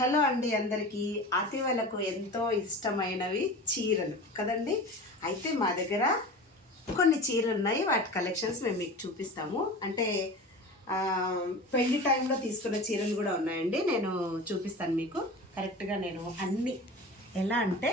Hello అండి అందరికీ. అతివలకు ఎంతో ఇష్టమైనవి చీరలు కదండి. అయితే మా దగ్గర కొన్ని చీరలు ఉన్నాయి, వాటి కలెక్షన్స్ మేము మీకు చూపిస్తాము. అంటే పెళ్లి టైంలో తీసుకున్న చీరలు కూడా ఉన్నాయండి, నేను చూపిస్తాను మీకు కరెక్ట్గా. నేను అన్నీ ఎలా అంటే,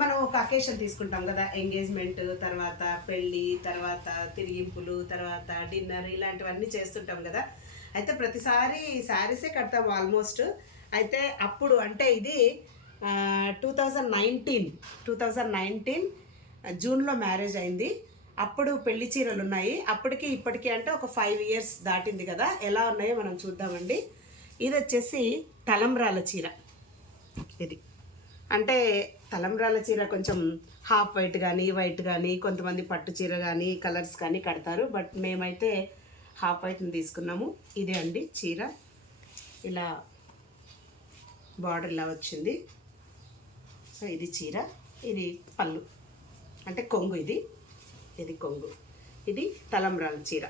మనం ఒక అకేషన్ తీసుకుంటాం కదా, ఎంగేజ్మెంట్ తర్వాత పెళ్ళి తర్వాత తిరిగింపులు తర్వాత డిన్నర్ ఇలాంటివన్నీ చేస్తుంటాం కదా. అయితే ప్రతిసారి శారీసే కడతాము ఆల్మోస్ట్. అయితే అప్పుడు అంటే ఇది 2019 జూన్లో మ్యారేజ్ అయింది. అప్పుడు పెళ్లి చీరలు ఉన్నాయి. అప్పటికి ఇప్పటికీ అంటే ఒక 5 ఇయర్స్ దాటింది కదా. ఎలా ఉన్నాయో మనం చూద్దామండి. ఇది వచ్చేసి తలంబ్రాల చీర. ఇది అంటే తలంబ్రాల చీర కొంచెం హాఫ్ వైట్ కానీ కొంతమంది పట్టు చీర కానీ కలర్స్ కానీ కడతారు. బట్ మేమైతే హాఫ్ వైట్ని తీసుకున్నాము. ఇదే అండి చీర. ఇలా బార్డర్ ఇలా వచ్చింది. సో ఇది చీర, ఇది పళ్ళు అంటే కొంగు. ఇది కొంగు. ఇది తలంబ్రాల చీర.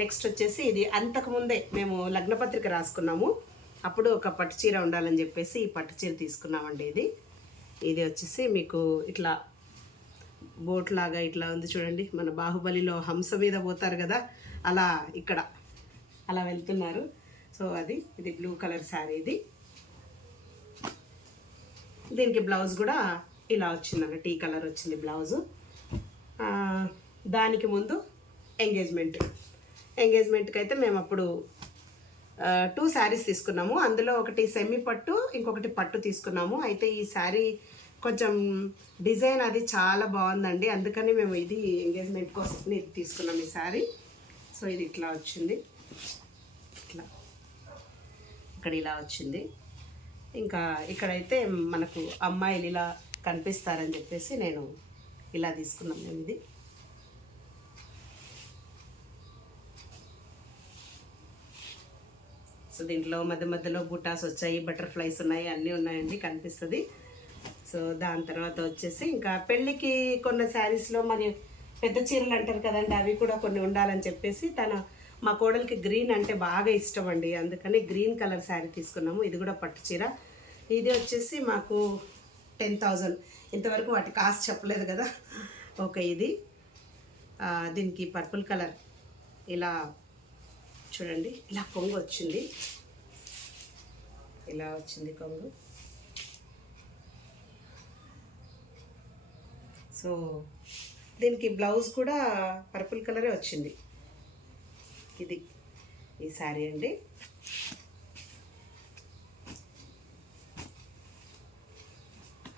నెక్స్ట్ వచ్చేసి ఇది అంతకుముందే మేము లగ్నపత్రిక రాసుకున్నాము. అప్పుడు ఒక పట్టు చీర ఉండాలని చెప్పేసి ఈ పట్టు చీర తీసుకున్నామండి. ఇది వచ్చేసి మీకు ఇట్లా బోట్ లాగా ఇట్లా ఉంది చూడండి. మన బాహుబలిలో హంస మీద పోతారు కదా, అలా ఇక్కడ అలా వెళ్తున్నారు. సో ఇది బ్లూ కలర్ శారీ. దీనికి బ్లౌజ్ కూడా ఇలా వచ్చిందండి, టీ కలర్ వచ్చింది బ్లౌజు. దానికి ముందు ఎంగేజ్మెంట్కి అయితే మేము అప్పుడు 2 శారీస్ తీసుకున్నాము. అందులో ఒకటి సెమీ పట్టు, ఇంకొకటి పట్టు తీసుకున్నాము. అయితే ఈ శారీ కొంచెం డిజైన్ అది చాలా బాగుందండి, అందుకని మేము ఇది ఎంగేజ్మెంట్ కోసం ఇది తీసుకున్నాం ఈ శారీ. సో ఇది ఇట్లా వచ్చింది, ఇట్లా ఇక్కడ ఇలా వచ్చింది. ఇంకా ఇక్కడైతే మనకు అమ్మాయిలు ఇలా కనిపిస్తారని చెప్పేసి నేను ఇలా తీసుకున్నాం మేము ఇది. సో దీంట్లో మధ్యలో బుటాస్ వచ్చాయి, బటర్ఫ్లైస్ ఉన్నాయి, అన్నీ ఉన్నాయండి, కనిపిస్తుంది. సో దాని తర్వాత వచ్చేసి ఇంకా పెళ్ళికి కొన్న శారీస్లో మరి పెద్ద చీరలు అంటారు కదండి, అవి కూడా కొన్ని ఉండాలని చెప్పేసి మా కోడలికి గ్రీన్ అంటే బాగా ఇష్టం అండి, అందుకని గ్రీన్ కలర్ శారీ తీసుకున్నాము. ఇది కూడా పట్టు చీర. ఇది వచ్చేసి మాకు 10,000. ఇంతవరకు వాటి కాస్ట్ చెప్పలేదు కదా. ఓకే, దీనికి పర్పుల్ కలర్ ఇలా చూడండి, ఇలా కొంగు వచ్చింది, ఇలా వచ్చింది కొంగు. సో దీనికి బ్లౌజ్ కూడా పర్పుల్ కలరే వచ్చింది. ఇది ఈ శారీ అండి.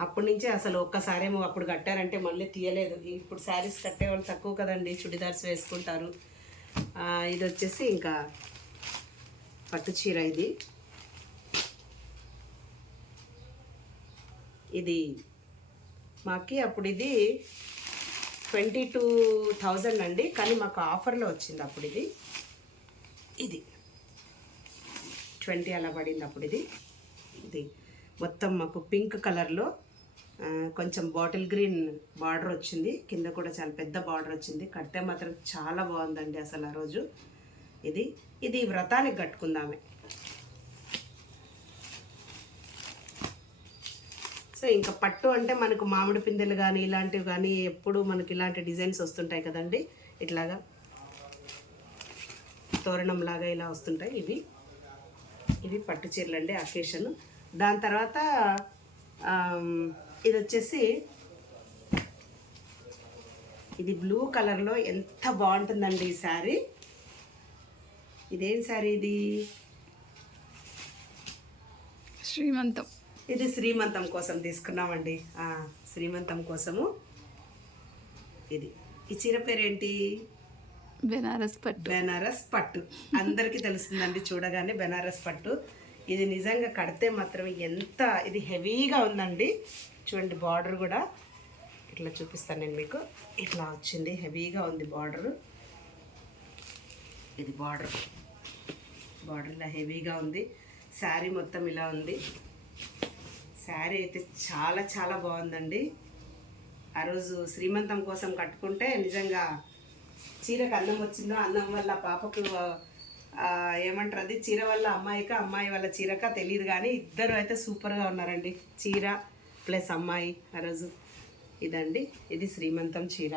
అప్పటి నుంచి అసలు ఒక్కసారి ఏమో అప్పుడు కట్టారంటే మళ్ళీ తీయలేదు. ఇప్పుడు శారీస్ కట్టేవాళ్ళు తక్కువ కదండి, చుడిదార్స్ వేసుకుంటారు. ఇది వచ్చేసి ఇంకా పట్టు చీర. ఇది మాకి అప్పుడు ఇది 22,000 అండి, కానీ మాకు ఆఫర్లో వచ్చింది అప్పుడు. ఇది 20 అలా పడింది అప్పుడు. ఇది మొత్తం మాకు పింక్ కలర్లో కొంచెం బాటిల్ గ్రీన్ బార్డర్ వచ్చింది, కింద కూడా చాలా పెద్ద బార్డర్ వచ్చింది. కడితే మాత్రం చాలా బాగుందండి అసలు ఆ రోజు. ఇది వ్రతానికి కట్టుకుందామే. సో ఇంకా పట్టు అంటే మనకు మామిడి పిందెలు కానీ ఇలాంటివి కానీ ఎప్పుడు మనకి ఇలాంటి డిజైన్స్ వస్తుంటాయి కదండి, ఇట్లాగా తోరణంలాగా ఇలా వస్తుంటాయి. ఇవి పట్టు చీరలు అండి అకేషన్. దాని తర్వాత ఇది వచ్చేసి ఇది బ్లూ కలర్లో ఎంత బాగుంటుందండి ఈ శారీ. ఇదేం శారీ? శ్రీమంతం. ఇది శ్రీమంతం కోసం తీసుకున్నామండి, శ్రీమంతం కోసము. ఈ చీర పేరేంటి? బెనారస్ పట్టు. అందరికీ తెలుస్తుందండి చూడగానే బెనారస్ పట్టు. ఇది నిజంగా కడితే మాత్రం ఇది హెవీగా ఉందండి. చూడండి బార్డర్ కూడా ఇట్లా చూపిస్తాను నేను మీకు. ఇట్లా వచ్చింది, హెవీగా ఉంది బార్డరు. ఇది బార్డర్ ఇలా హెవీగా ఉంది. శారీ మొత్తం ఇలా ఉంది. శారీ అయితే చాలా చాలా బాగుందండి. ఆ రోజు శ్రీమంతం కోసం కట్టుకుంటే నిజంగా చీరకు అందం వచ్చిందో, అందం వల్ల పాపకు ఏమంటారు అది చీర వల్ల అమ్మాయి వాళ్ళ చీరక తెలియదు కానీ ఇద్దరు అయితే సూపర్గా ఉన్నారండి. చీర ప్లస్ అమ్మాయి ఆ రోజు ఇదండి. ఇది శ్రీమంతం చీర.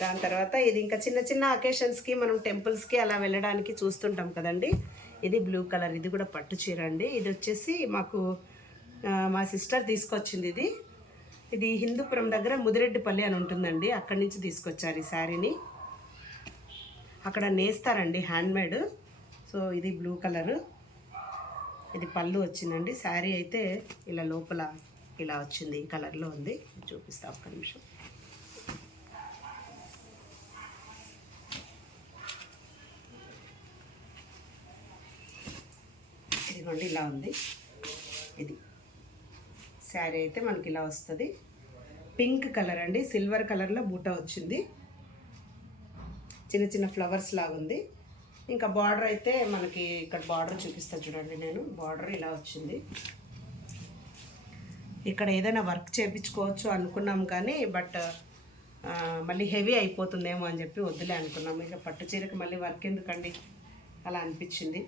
దాని తర్వాత ఇది ఇంకా చిన్న చిన్న అకేషన్స్కి మనం టెంపుల్స్కి అలా వెళ్ళడానికి చూస్తుంటాం కదండి. ఇది బ్లూ కలర్, ఇది కూడా పట్టు చీర అండి. ఇది వచ్చేసి మాకు మా సిస్టర్ తీసుకొచ్చింది. ఇది హిందూపురం దగ్గర ముదిరెడ్డిపల్లి అని ఉంటుందండి, అక్కడి నుంచి తీసుకొచ్చారు ఈ శారీని. అక్కడ నేస్తారండి హ్యాండ్మేడ్. సో ఇది బ్లూ కలరు, ఇది పళ్ళు వచ్చిందండి. శారీ అయితే ఇలా లోపల ఇలా వచ్చింది, ఈ కలర్లో ఉంది. చూపిస్తా ఒక్క నిమిషం. ఇదిగోండి ఇలా ఉంది. ఇది శారీ అయితే మనకి ఇలా వస్తుంది. పింక్ కలర్ అండి, సిల్వర్ కలర్లో బూటా వచ్చింది, చిన్న చిన్న ఫ్లవర్స్ లాగా ఉంది. ఇంకా బార్డర్ అయితే మనకి ఇక్కడ బార్డర్ చూపిస్తా చూడండి. నేను బార్డర్ ఇలా వచ్చింది. ఇక్కడ ఏదైనా వర్క్ చేయించుకోవచ్చు అనుకున్నాం కానీ బట్ మళ్ళీ హెవీ అయిపోతుందేమో అని చెప్పి వద్దులే అనుకున్నాము. ఇక పట్టు చీరకు మళ్ళీ వర్క్ ఎందుకండి అలా అనిపించింది.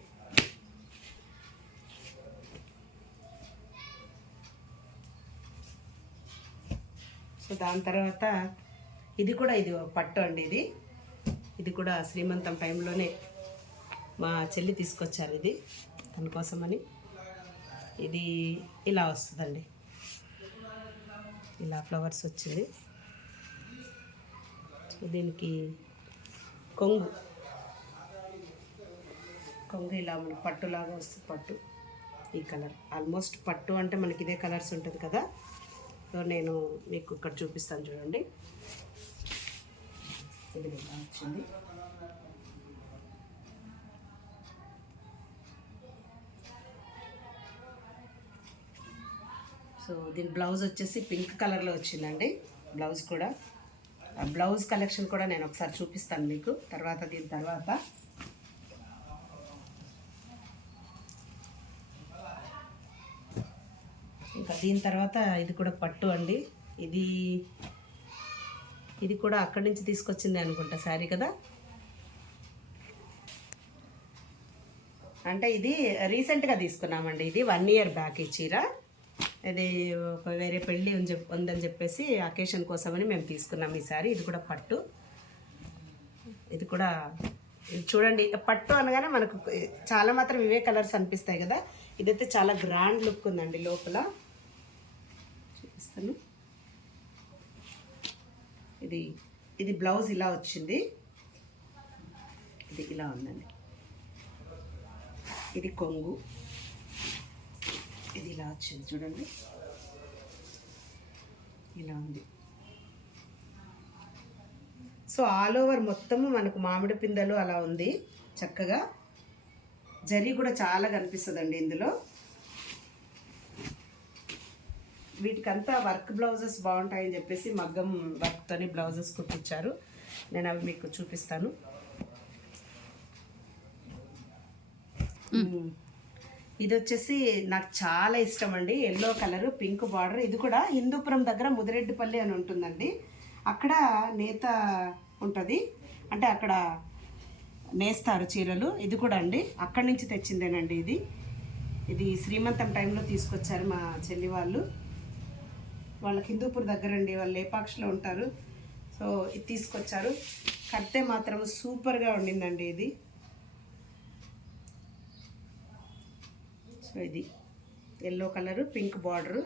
సో దాని తర్వాత ఇది పట్టు అండి. ఇది కూడా శ్రీమంతం టైంలోనే మా చెల్లి తీసుకొచ్చారు ఇది తన కోసమని. ఇది ఇలా వస్తుందండి, ఇలా ఫ్లవర్స్ వచ్చింది. దీనికి కొంగు ఇలా మనకి పట్టులాగా వస్తుంది. పట్టు ఈ కలర్ ఆల్మోస్ట్ పట్టు అంటే మనకి ఇదే కలర్స్ ఉంటుంది కదా. సో నేను మీకు ఇక్కడ చూపిస్తాను చూడండి. ఇది ఇలా వచ్చింది. సో దీని బ్లౌజ్ వచ్చేసి పింక్ కలర్లో వచ్చిందండి. బ్లౌజ్ కూడా బ్లౌజ్ కలెక్షన్ కూడా నేను ఒకసారి చూపిస్తాను మీకు తర్వాత. దీని తర్వాత ఇంకా దీని తర్వాత ఇది కూడా పట్టు అండి. ఇది కూడా అక్కడి నుంచి తీసుకొచ్చింది అనుకుంటా శారీ కదా. అంటే ఇది రీసెంట్గా తీసుకున్నామండి. ఇది 1 year బ్యాక్ ఈ చీర. ఇది ఒక వేరే పెళ్ళి ఉందని చెప్పేసి అకేషన్ కోసమని మేము తీసుకున్నాం ఈ శారీ. ఇది కూడా పట్టు. ఇది కూడా చూడండి, పట్టు అనగానే మనకు చాలా మాత్రం ఇవే కలర్స్ అనిపిస్తాయి కదా. ఇదైతే చాలా గ్రాండ్ లుక్ ఉందండి. లోపల చూపిస్తాను. ఇది బ్లౌజ్ ఇలా వచ్చింది. ఇది ఇలా ఉందండి. ఇది కొంగు, ఇది ఇలా వచ్చింది చూడండి, ఇలా ఉంది. సో ఆల్ ఓవర్ మొత్తము మనకు మామిడి పిందెలు అలా ఉంది చక్కగా. జరీ కూడా చాలా కనిపిస్తుందండి ఇందులో. వీటికంతా వర్క్ బ్లౌజెస్ బాగుంటాయని చెప్పేసి మగ్గం వర్క్తోని బ్లౌజెస్ కుట్టించారు. నేను అవి మీకు చూపిస్తాను. ఇది వచ్చేసి నాకు చాలా ఇష్టం అండి, ఎల్లో కలరు పింక్ బార్డర్. ఇది కూడా హిందూపురం దగ్గర ముదిరెడ్డిపల్లి అని ఉంటుందండి. అక్కడ నేత ఉంటుంది, అంటే అక్కడ నేస్తారు చీరలు. ఇది కూడా అండి అక్కడి నుంచి తెచ్చిందేనండి. ఇది శ్రీమంతం టైంలో తీసుకొచ్చారు మా చెల్లి వాళ్ళు. వాళ్ళకి హిందూపూర్ దగ్గర అండి, వాళ్ళు లేపాక్షిలో ఉంటారు. సో ఇది తీసుకొచ్చారు. కడితే మాత్రం సూపర్గా ఉండిందండి ఇది. సో ఇది yellow colour pink border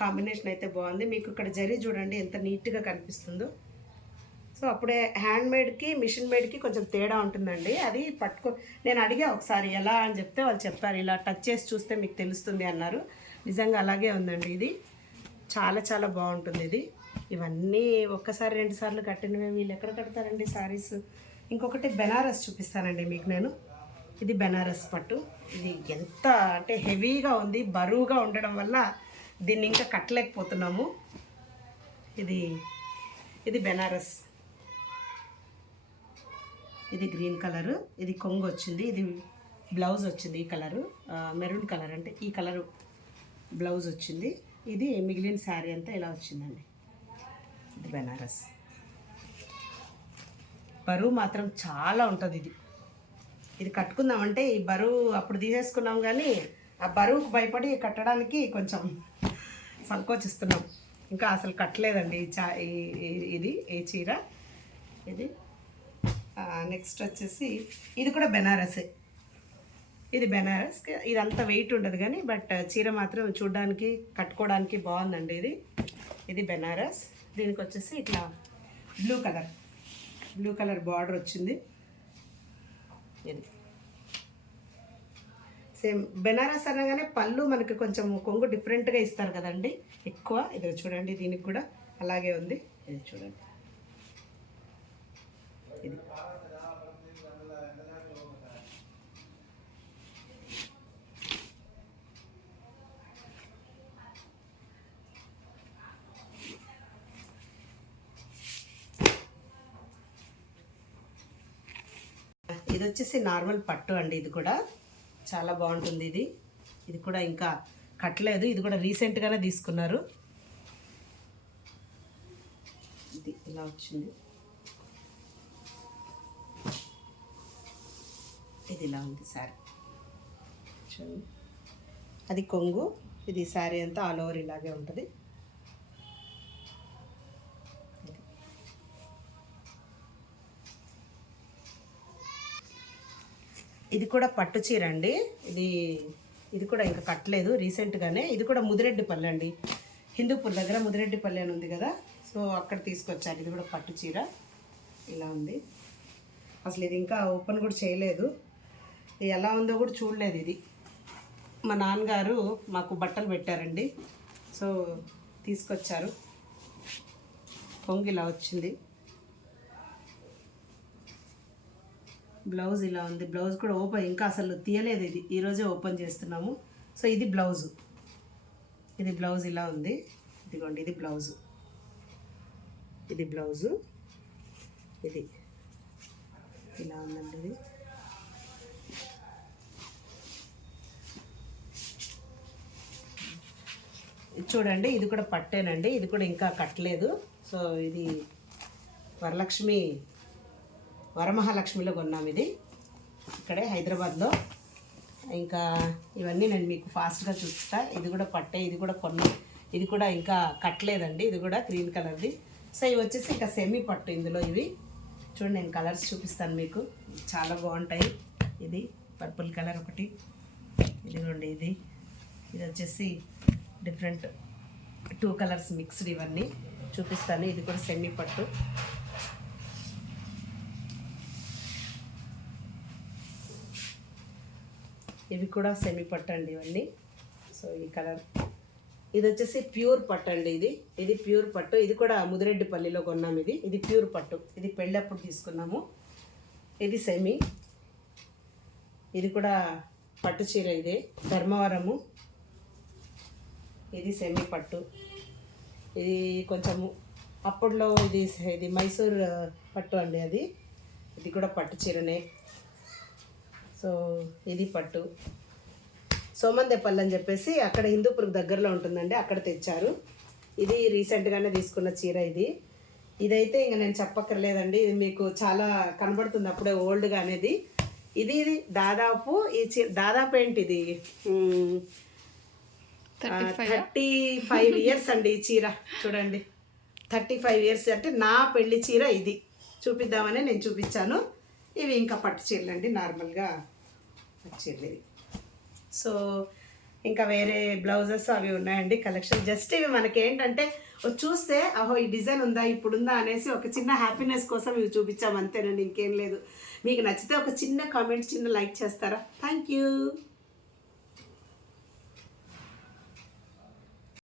combination అయితే బాగుంది. మీకు ఇక్కడ జరీ చూడండి ఎంత నీట్గా కనిపిస్తుందో. సో అప్పుడే హ్యాండ్మేడ్కి మిషన్ మేడ్కి కొంచెం తేడా ఉంటుందండి. అది నేను అడిగా ఒకసారి ఎలా అని చెప్తే వాళ్ళు చెప్పారు, ఇలా టచ్ చేసి చూస్తే మీకు తెలుస్తుంది అన్నారు. నిజంగా అలాగే ఉందండి. ఇది చాలా చాలా బాగుంటుంది. ఇవన్నీ ఒక్కసారి 2 సార్లు కట్టినవే. వీళ్ళు ఎక్కడ కడతారండి శారీస్. ఇంకొకటి బెనారస్ చూపిస్తానండి మీకు నేను. ఇది బెనారస్ పట్టు. ఇది ఎంత అంటే హెవీగా ఉంది, బరువుగా ఉండడం వల్ల దీన్ని ఇంకా కట్టలేకపోతున్నాము. ఇది బెనారస్. ఇది గ్రీన్ కలరు, ఇది కొంగు వచ్చింది, ఇది బ్లౌజ్ వచ్చింది. ఈ కలరు మెరూన్ కలర్, అంటే ఈ కలరు బ్లౌజ్ వచ్చింది. ఇది మిగిలిన శారీ అంతా ఇలా వచ్చిందండి. ఇది బెనారస్. బరువు మాత్రం చాలా ఉంటుంది ఇది కట్టుకుందామంటే ఈ బరువు అప్పుడు తీసేసుకున్నాం కానీ ఆ బరువుకు భయపడి కట్టడానికి కొంచెం సంకోచిస్తున్నాం. ఇంకా అసలు కట్టలేదండి ఇది ఈ చీర. ఇది నెక్స్ట్ వచ్చేసి ఇది కూడా బెనారసే. ఇది బెనారస్, ఇది అంత వెయిట్ ఉండదు కానీ బట్ చీర మాత్రం చూడడానికి కట్టుకోవడానికి బాగుందండి. ఇది బెనారస్. దీనికి వచ్చేసి ఇట్లా బ్లూ కలర్ బార్డర్ వచ్చింది. ఇది సేమ్ బెనారస్ అనగానే పళ్ళు మనకి కొంచెం కొంగు డిఫరెంట్గా ఇస్తారు కదండి ఎక్కువ. ఇది చూడండి, దీనికి కూడా అలాగే ఉంది. ఇది చూడండి, ఇది ఇది వచ్చేసి నార్మల్ పట్టు అండి. ఇది కూడా చాలా బాగుంటుంది. ఇది కూడా ఇంకా కట్టలేదు. ఇది కూడా రీసెంట్గానే తీసుకున్నారు. ఇది ఇలా వచ్చింది. ఇది ఇలా ఉంది శారీ చూడండి. అది కొంగు, ఇది శారీ అంతా ఆల్ ఓవర్ ఇలాగే ఉంటుంది. ఇది కూడా పట్టు చీర అండి. ఇది కూడా ఇంకా కట్టలేదు, రీసెంట్గానే. ఇది కూడా ముదిరెడ్డిపల్లి అండి, హిందూపూర్ దగ్గర ముదిరెడ్డిపల్లి అని ఉంది కదా, సో అక్కడ తీసుకొచ్చారు. ఇది కూడా పట్టు చీర ఇలా ఉంది. అసలు ఇది ఇంకా ఓపెన్ కూడా చేయలేదు, ఇది ఎలా ఉందో కూడా చూడలేదు. ఇది మా నాన్నగారు మాకు బట్టలు పెట్టారండి, సో తీసుకొచ్చారు. కొంగు ఇలా వచ్చింది. బ్లౌజ్ ఇలా ఉంది. బ్లౌజ్ కూడా ఓపెన్ ఇంకా అసలు తీయలేదు, ఇది ఈరోజే ఓపెన్ చేస్తున్నాము. సో ఇది బ్లౌజు, ఇది బ్లౌజ్ ఇలా ఉంది. ఇదిగోండి, ఇది బ్లౌజు, ఇది బ్లౌజు, ఇది ఇలా ఉందండి. ఇది చూడండి, ఇది కూడా పట్టేనండి. ఇది కూడా ఇంకా కట్టలేదు. సో ఇది వరమహాలక్ష్మిలో కొన్నాం. ఇది ఇక్కడే హైదరాబాద్లో. ఇంకా ఇవన్నీ నేను మీకు ఫాస్ట్గా చూపిస్తా. ఇది కూడా పట్టే, ఇది కూడా కొన్నాం. ఇది కూడా ఇంకా కట్టలేదండి, ఇది కూడా గ్రీన్ కలర్ది. సో ఇవి వచ్చేసి ఇంకా సెమీ పట్టు. ఇందులో ఇవి చూడండి, నేను కలర్స్ చూపిస్తాను మీకు, చాలా బాగుంటాయి. ఇది పర్పుల్ కలర్ ఒకటి, ఇదిగోండి ఇది వచ్చేసి డిఫరెంట్ 2 కలర్స్ మిక్స్డ్, ఇవన్నీ చూపిస్తాను. ఇది కూడా సెమీ పట్టు. ఇవి కూడా సెమీ పట్టు అండి ఇవన్నీ. సో ఈ కలర్, ఇది వచ్చేసి ప్యూర్ పట్టు అండి. ఇది ప్యూర్ పట్టు. ఇది కూడా ముదిరెడ్డిపల్లిలో కొన్నాం. ఇది ప్యూర్ పట్టు. ఇది పెళ్ళప్పుడు తీసుకున్నాము. ఇది సెమీ, ఇది కూడా పట్టు చీర. ఇది ధర్మవరము. ఇది సెమీ పట్టు. ఇది కొంచెము అప్పట్లో ఇది మైసూర్ పట్టు అండి. ఇది కూడా పట్టు చీరనే. సో ఇది పట్టు. సోమందేపల్లి అని చెప్పేసి అక్కడ హిందూపూర్కి దగ్గరలో ఉంటుందండి, అక్కడ తెచ్చారు. ఇది రీసెంట్గానే తీసుకున్న చీర. ఇదైతే ఇంకా నేను చెప్పక్కర్లేదండి, ఇది మీకు చాలా కనబడుతుంది అప్పుడే ఓల్డ్గా అనేది. ఇది దాదాపు ఈ చీర దాదాపు ఏంటి, ఇది 35 ఇయర్స్ అండి ఈ చీర. చూడండి, 35 ఇయర్స్ అంటే నా పెళ్లి చీర. ఇది చూపిద్దామని నేను చూపించాను. ఇవి ఇంకా పట్టు చీరలు అండి, నార్మల్గా పట్టు చీరలు ఇవి. సో ఇంకా వేరే బ్లౌజెస్ అవి ఉన్నాయండి కలెక్షన్. జస్ట్ ఇవి మనకేంటంటే చూస్తే అహో ఈ డిజైన్ ఉందా ఇప్పుడుందా అనేసి ఒక చిన్న హ్యాపీనెస్ కోసం ఇవి చూపించాము అంతేనండి, ఇంకేం లేదు. మీకు నచ్చితే ఒక చిన్న కామెంట్, చిన్న లైక్ చేస్తారా? Thank you.